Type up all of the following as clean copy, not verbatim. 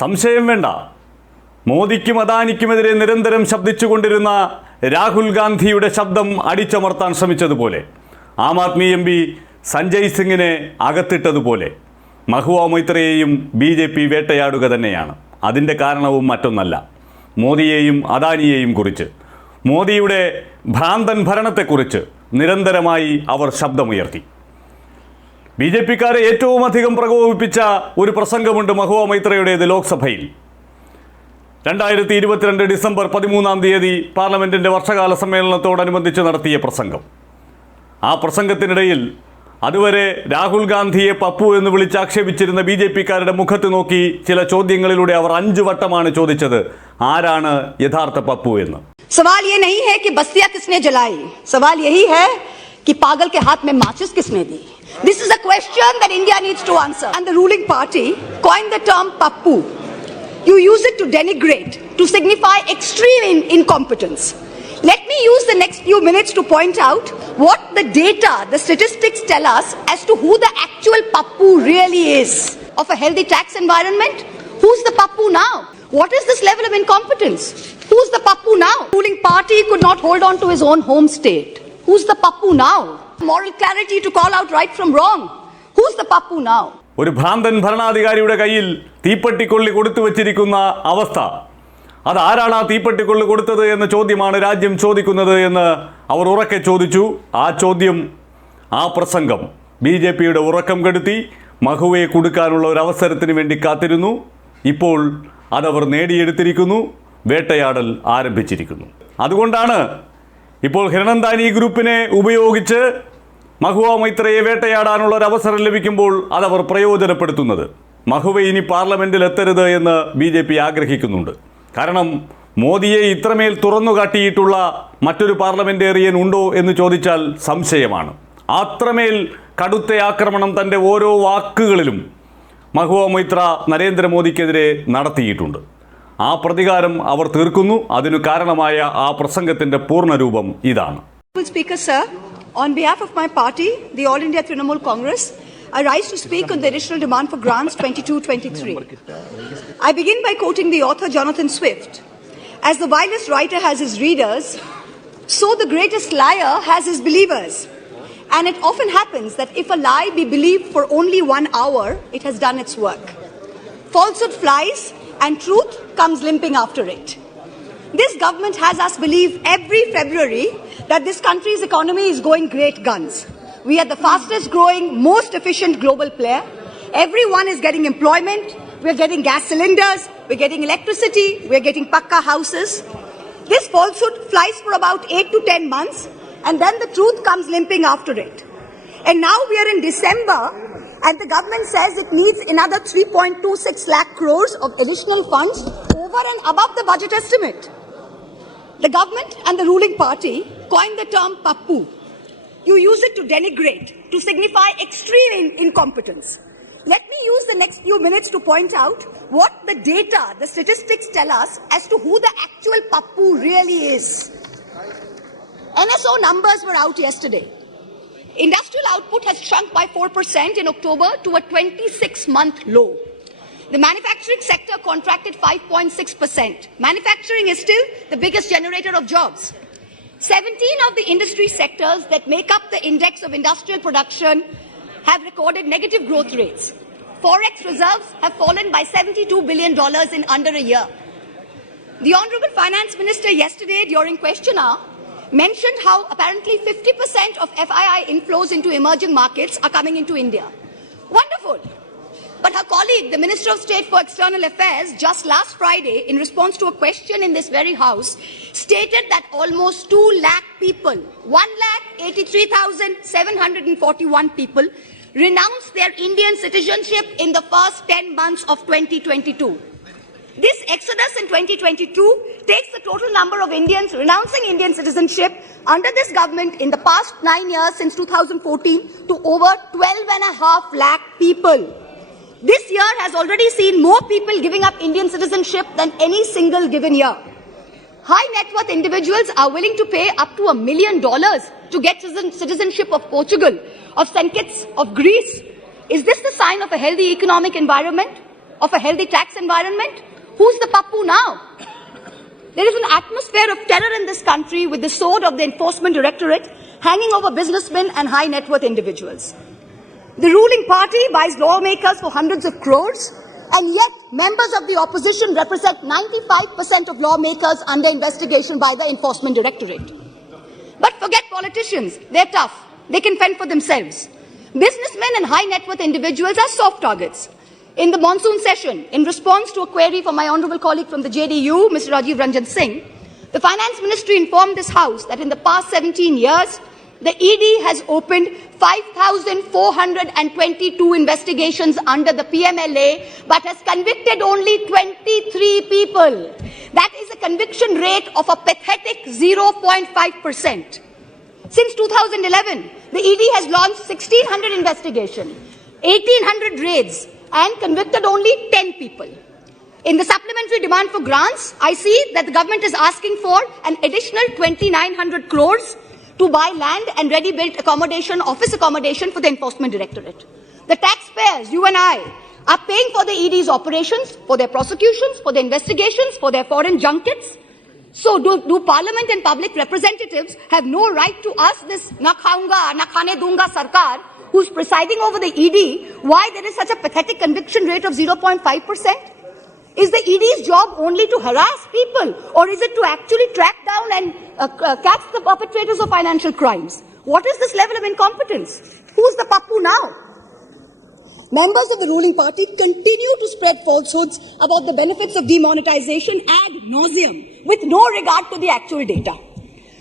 സംശയം വേണ്ട. മോദിക്കും അദാനിക്കുമെതിരെ നിരന്തരം ശബ്ദിച്ചുകൊണ്ടിരുന്ന രാഹുൽ ഗാന്ധിയുടെ ശബ്ദം അടിച്ചമർത്താൻ ശ്രമിച്ചതുപോലെ, ആം ആദ്മി എം പി സഞ്ജയ് സിംഗിനെ അകത്തിട്ടതുപോലെ മഹുവ മൊയ്ത്രയെയും BJP വേട്ടയാടുക തന്നെയാണ്. അതിൻ്റെ കാരണവും മറ്റൊന്നല്ല, മോദിയെയും അദാനിയെയും കുറിച്ച്, മോദിയുടെ ഭ്രാന്തൻ ഭരണത്തെക്കുറിച്ച് നിരന്തരമായി അവർ ശബ്ദമുയർത്തി. BJPക്കാരെ ഏറ്റവും അധികം പ്രകോപിപ്പിച്ച ഒരു പ്രസംഗമുണ്ട് മഹുവ മൊയ്ത്രയുടേത് ലോക്സഭയിൽ. 2022 ഡിസംബർ 13 പാർലമെൻറ്റിൻ്റെ വർഷകാല സമ്മേളനത്തോടനുബന്ധിച്ച് നടത്തിയ പ്രസംഗം. ആ പ്രസംഗത്തിനിടയിൽ അതുവരെ രാഹുൽ ഗാന്ധിയെ പപ്പു എന്ന് വിളിച്ചാക്ഷേപിച്ചിരുന്ന BJPക്കാരുടെ മുഖത്ത് നോക്കി ചില ചോദ്യങ്ങളിലൂടെ അവർ 5 വട്ടമാണ് ചോദിച്ചത്, ആരാണ് യഥാർത്ഥ പപ്പു എന്ന്. सवाल ये नहीं है कि बस्तियां किसने जलाई, सवाल यही है कि पागल के हाथ में माचिस किसने दी. This is a question that India needs to answer. And the ruling party coined the term pappu. You use it to denigrate, to signify extreme incompetence. Let me use the next few minutes to point out what the data, the statistics tell us as to who the actual pappu really is. Of a healthy tax environment, who's the pappu now? What is this level of incompetence? Who's the pappu now? Ruling party could not hold on to his own home state. Who's the pappu now? Moral clarity to call out right from wrong. Who's the pappu now? ഒരു ഭ്രാന്തൻ ഭരണാധികാരിയുടെ കയ്യിൽ തീപ്പെട്ടിക്കൊള്ളി കൊടുത്തു വച്ചിരിക്കുന്ന അവസ്ഥ, അതാരാണ് ആ തീപ്പെട്ടിക്കൊള്ളി കൊടുത്തത് എന്ന ചോദ്യമാണ് രാജ്യം ചോദിക്കുന്നത് എന്ന് അവർ ഉറക്കെ ചോദിച്ചു. ആ ചോദ്യം, ആ പ്രസംഗം BJPയുടെ ഉറക്കം കെടുത്തി. മഹുവയെ കൊടുക്കാനുള്ള ഒരു അവസരത്തിന് വേണ്ടി കാത്തിരുന്നു. ഇപ്പോൾ അതവർ നേടിയെടുത്തിരിക്കുന്നു, വേട്ടയാടൽ ആരംഭിച്ചിരിക്കുന്നു. അതുകൊണ്ടാണ് ഇപ്പോൾ ഹിരണന്താനി ഗ്രൂപ്പിനെ ഉപയോഗിച്ച് മഹുവ മൊയ്ത്രയെ വേട്ടയാടാനുള്ള ഒരു അവസരം ലഭിക്കുമ്പോൾ അതവർ പ്രയോജനപ്പെടുത്തുന്നത്. മഹുവ ഇനി പാർലമെൻറ്റിൽ എത്തരുത് എന്ന് BJP ആഗ്രഹിക്കുന്നുണ്ട്. കാരണം മോദിയെ ഇത്രമേൽ തുറന്നു കാട്ടിയിട്ടുള്ള മറ്റൊരു പാർലമെൻറ്റേറിയൻ ഉണ്ടോ എന്ന് ചോദിച്ചാൽ സംശയമാണ്. അത്രമേൽ കടുത്ത ആക്രമണം തൻ്റെ ഓരോ വാക്കുകളിലും മഹുവ മൊയ്ത്ര നരേന്ദ്രമോദിക്കെതിരെ നടത്തിയിട്ടുണ്ട്. ആ പ്രതികാരം അവർ തീർക്കുന്നു. അതിനു കാരണമായ ആ പ്രസംഗത്തിൻ്റെ പൂർണ്ണരൂപം ഇതാണ്. Speaker sir, on behalf of my party, the All India Trinamool Congress, I rise to speak on the additional demand for grants 22-23. I begin by quoting the author Jonathan Swift. As the vilest writer has his readers, so the greatest liar has his believers. And it often happens that if a lie be believed for only 1 hour, it has done its work. Falsehood flies and truth comes limping after it. This government has us believe every February that this country's economy is going great guns. We are the fastest growing, most efficient global player. Everyone is getting employment. We're getting gas cylinders. We're getting electricity. We're getting pakka houses. This falsehood flies for about 8 to 10 months, and then the truth comes limping after it. And now we are in December, and the government says it needs another 3.26 lakh crores of additional funds over and above the budget estimate. The government and the ruling party coined the term pappu. You use it to denigrate, to signify extreme incompetence. Let me use the next few minutes to point out what the data, the statistics tell us as to who the actual pappu really is. NSO numbers were out yesterday. Industrial output has shrunk by 4% in October to a 26-month low. The manufacturing sector contracted 5.6%. Manufacturing is still the biggest generator of jobs. 17 of the industry sectors that make up the index of industrial production have recorded negative growth rates. Forex reserves have fallen by $72 billion in under a year. The Honorable Finance Minister yesterday during question hour mentioned how apparently 50% of FII inflows into emerging markets are coming into India. Wonderful. But her colleague, the Minister of State for External Affairs, just last Friday, in response to a question in this very house, stated that almost 2 lakh people, 1,83,741 people, renounced their Indian citizenship in the first 10 months of 2022. This exodus in 2022 takes the total number of Indians renouncing Indian citizenship under this government in the past 9 years since 2014 to over 12.5 lakh people. This year has already seen more people giving up Indian citizenship than any single given year. High net worth individuals are willing to pay up to $1 million to get citizenship of Portugal, of St. Kitts, of Greece. Is this the sign of a healthy economic environment? of a healthy tax environment? Who's the pappu now? There is an atmosphere of terror in this country with the sword of the Enforcement Directorate hanging over businessmen and high net worth individuals. The ruling party buys lawmakers for hundreds of crores, and yet members of the opposition represent 95% of lawmakers under investigation by the Enforcement Directorate. But forget politicians, they're tough. They can fend for themselves. Businessmen and high net worth individuals are soft targets. In the monsoon session, in response to a query from my honourable colleague from the JDU, Mr. Rajiv Ranjan Singh, the Finance Ministry informed this House that in the past 17 years, the ED has opened 5,422 investigations under the PMLA, but has convicted only 23 people. That is a conviction rate of a pathetic 0.5%. Since 2011, the ED has launched 1,600 investigations, 1,800 raids, and convicted only 10 people. In the supplementary demand for grants, I see that the government is asking for an additional 2,900 crores to buy land and ready-built accommodation, office accommodation for the Enforcement Directorate. The taxpayers, you and I, are paying for the ED's operations, for their prosecutions, for their investigations, for their foreign junkets. So do Parliament and public representatives have no right to ask this na khaunga, na khane dunga sarkar, who's presiding over the ED, why there is such a pathetic conviction rate of 0.5%? Is the ED's job only to harass people, or is it to actually track down and catch the perpetrators of financial crimes? What is this level of incompetence? Who's the pappu now? Members of the ruling party continue to spread falsehoods about the benefits of demonetization ad nauseum, with no regard to the actual data.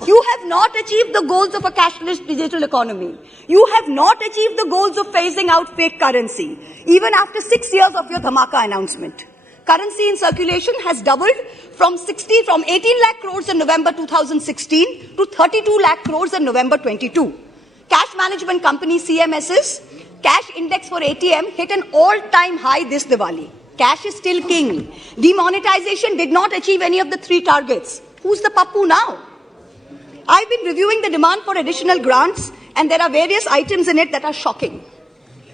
You have not achieved the goals of a cashless digital economy. You have not achieved the goals of phasing out fake currency, even after 6 years of your dhamaka announcement. Currency in circulation has doubled from 18 lakh crores in November 2016 to 32 lakh crores in November 22. Cash management company CMS's cash index for ATM hit an all-time high this Diwali. Cash is still king. Demonetization did not achieve any of the 3 targets. Who's the pappu now? I've been reviewing the demand for additional grants, and there are various items in it that are shocking.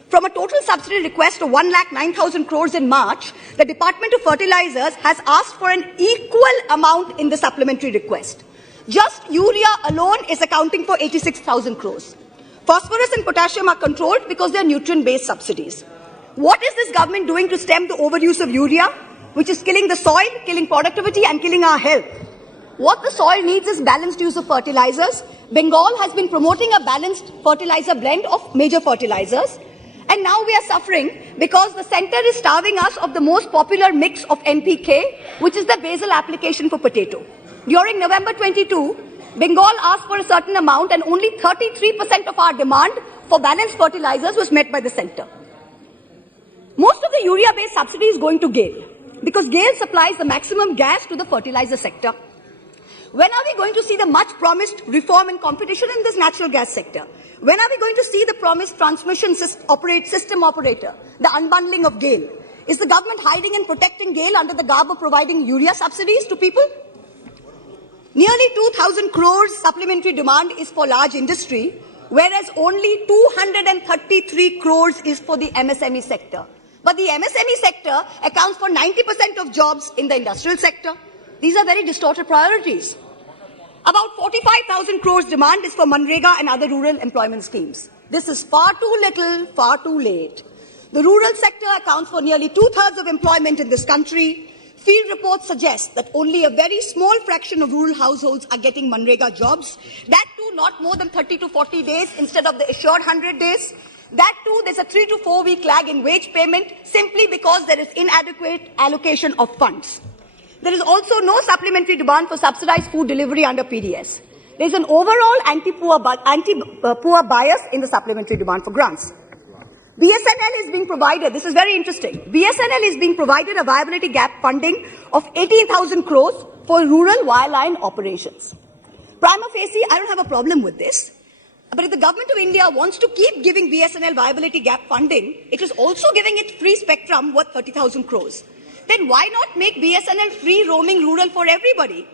From a total subsidy request of 1,09,000 crores in March, the Department of Fertilizers has asked for an equal amount in the supplementary request. Just urea alone is accounting for 86,000 crores. Phosphorus and potassium are controlled because they are nutrient-based subsidies. What is this government doing to stem the overuse of urea, which is killing the soil, killing productivity, and killing our health? What the soil needs is balanced use of fertilizers. Bengal has been promoting a balanced fertilizer blend of major fertilizers. And now we are suffering because the centre is starving us of the most popular mix of NPK, which is the basal application for potato. During November 22, Bengal asked for a certain amount, and only 33% of our demand for balanced fertilizers was met by the centre. Most of the urea-based subsidy is going to GAIL, because GAIL supplies the maximum gas to the fertilizer sector. When are we going to see the much-promised reform and competition in this natural gas sector? When are we going to see the promised transmission system operator, the unbundling of GAIL? Is the government hiding and protecting GAIL under the garb of providing urea subsidies to people? Nearly 2,000 crores supplementary demand is for large industry, whereas only 233 crores is for the MSME sector. But the MSME sector accounts for 90% of jobs in the industrial sector. These are very distorted priorities. About 45,000 crores demand is for Manrega and other rural employment schemes. This is far too little, far too late. The rural sector accounts for nearly 2/3 of employment in this country. Field reports suggest that only a very small fraction of rural households are getting Manrega jobs. That too not more than 30 to 40 days instead of the assured 100 days. That too there's a 3 to 4 week lag in wage payment simply because there is inadequate allocation of funds. There is also no supplementary demand for subsidized food delivery under PDS. There is an overall anti-poor bias in the supplementary demand for grants. BSNL is being provided, this is very interesting, BSNL is being provided a viability gap funding of 18,000 crores for rural wireline operations. Prima facie, I don't have a problem with this. But if the government of India wants to keep giving BSNL viability gap funding, it is also giving it free spectrum worth 30,000 crores. Then why not make BSNL free roaming rural for everybody?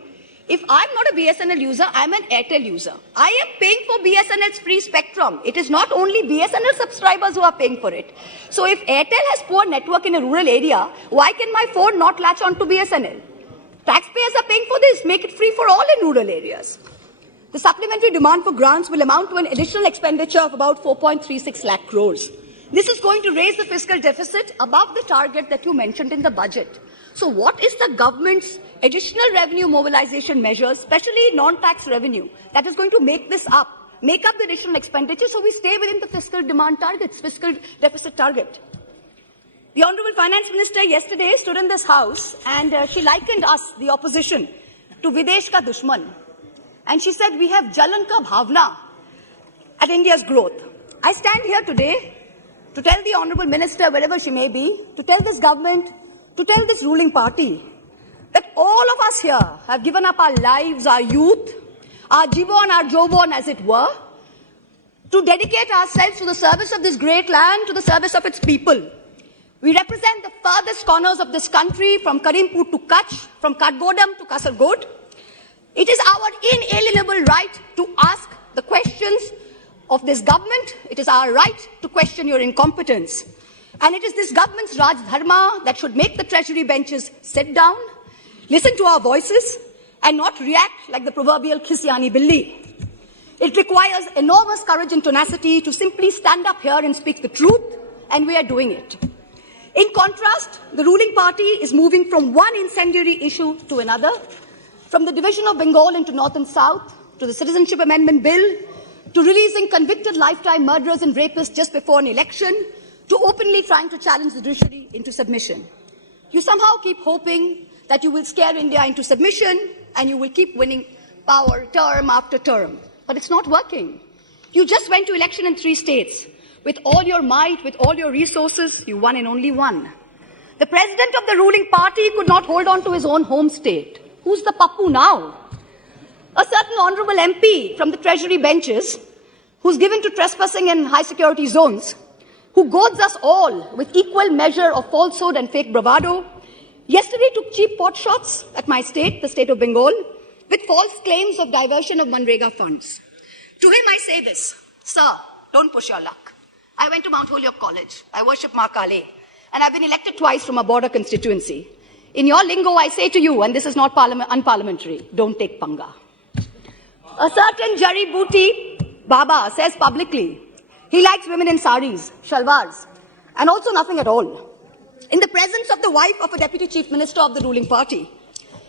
If I'm not a BSNL user, I'm an Airtel user. I am paying for BSNL's free spectrum. It is not only BSNL subscribers who are paying for it. So if Airtel has poor network in a rural area, why can my phone not latch on to BSNL? Taxpayers are paying for this. Make it free for all in rural areas. The supplementary demand for grants will amount to an additional expenditure of about 4.36 lakh crores. This is going to raise the fiscal deficit above the target that you mentioned in the budget. So what is the government's additional revenue mobilization measures, especially non-tax revenue, that is going to make up the additional expenditure so we stay within the fiscal demand targets, fiscal deficit target? The Honorable Finance Minister yesterday stood in this House and she likened us, the opposition, to Videsh ka dushman. And she said, we have Jalan ka bhavna at India's growth. I stand here today to tell the Honorable Minister, wherever she may be, to tell this government, to tell this ruling party, that all of us here have given up our lives, our youth, our jivon, our jobon, as it were, to dedicate ourselves to the service of this great land, to the service of its people. We represent the farthest corners of this country, from Karimpur to Kutch, from Katgodam to Kasargod. It is our inalienable right to ask the questions of this government. It is our right to question your incompetence. And it is this government's Raj Dharma that should make the treasury benches sit down, listen to our voices, and not react like the proverbial Khisyani Billi. It requires enormous courage and tenacity to simply stand up here and speak the truth, and we are doing it. In contrast, the ruling party is moving from one incendiary issue to another, from the division of Bengal into North and South, to the Citizenship Amendment Bill, to releasing convicted lifetime murderers and rapists just before an election, to openly trying to challenge the judiciary into submission. You somehow keep hoping that you will scare India into submission and you will keep winning power term after term. But it's not working. You just went to election in 3 states. With all your might, with all your resources, you won in only one. The president of the ruling party could not hold on to his own home state. Who's the pappu now? A certain honorable MP from the treasury benches, who's given to trespassing in high security zones, who goads us all with equal measure of falsehood and fake bravado, yesterday took cheap pot shots at my state, the state of Bengal, with false claims of diversion of Manrega funds. To him I say this, sir, don't push your luck. I went to Mount Holyoke College. I worship Ma Kale. And I've been elected twice from a border constituency. In your lingo, I say to you, and this is not unparliamentary, don't take panga. A certain Jari Booty Baba says publicly, he likes women in saris, shalwars, and also nothing at all. In the presence of the wife of a deputy chief minister of the ruling party,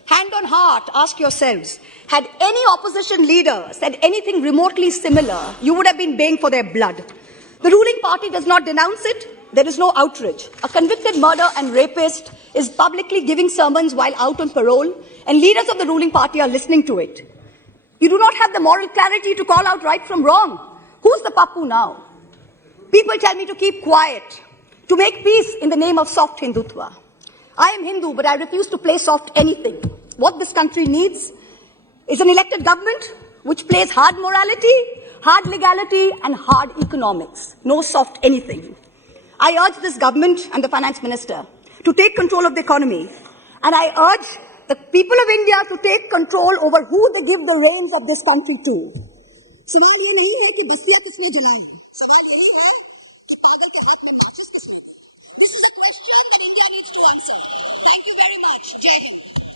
hand on heart, ask yourselves, had any opposition leader said anything remotely similar, you would have been baying for their blood. The ruling party does not denounce it. There is no outrage. A convicted murderer and rapist is publicly giving sermons while out on parole, and leaders of the ruling party are listening to it. You do not have the moral clarity to call out right from wrong. Who's the pappu now? People tell me to keep quiet, to make peace in the name of soft Hindutva. I am Hindu, but I refuse to play soft anything. What this country needs is an elected government which plays hard morality, hard legality, and hard economics. No soft anything. I urge this government and the finance minister to take control of the economy. And I urge the people of India to take control over who they give the reins of this country to. सवाल ये नहीं है कि बस्तियां किसने जलाई, सवाल यही है कि पागल के हाथ में माचिस किसने दी. This is a question that India needs to answer. Thank you very much. Jai Hind.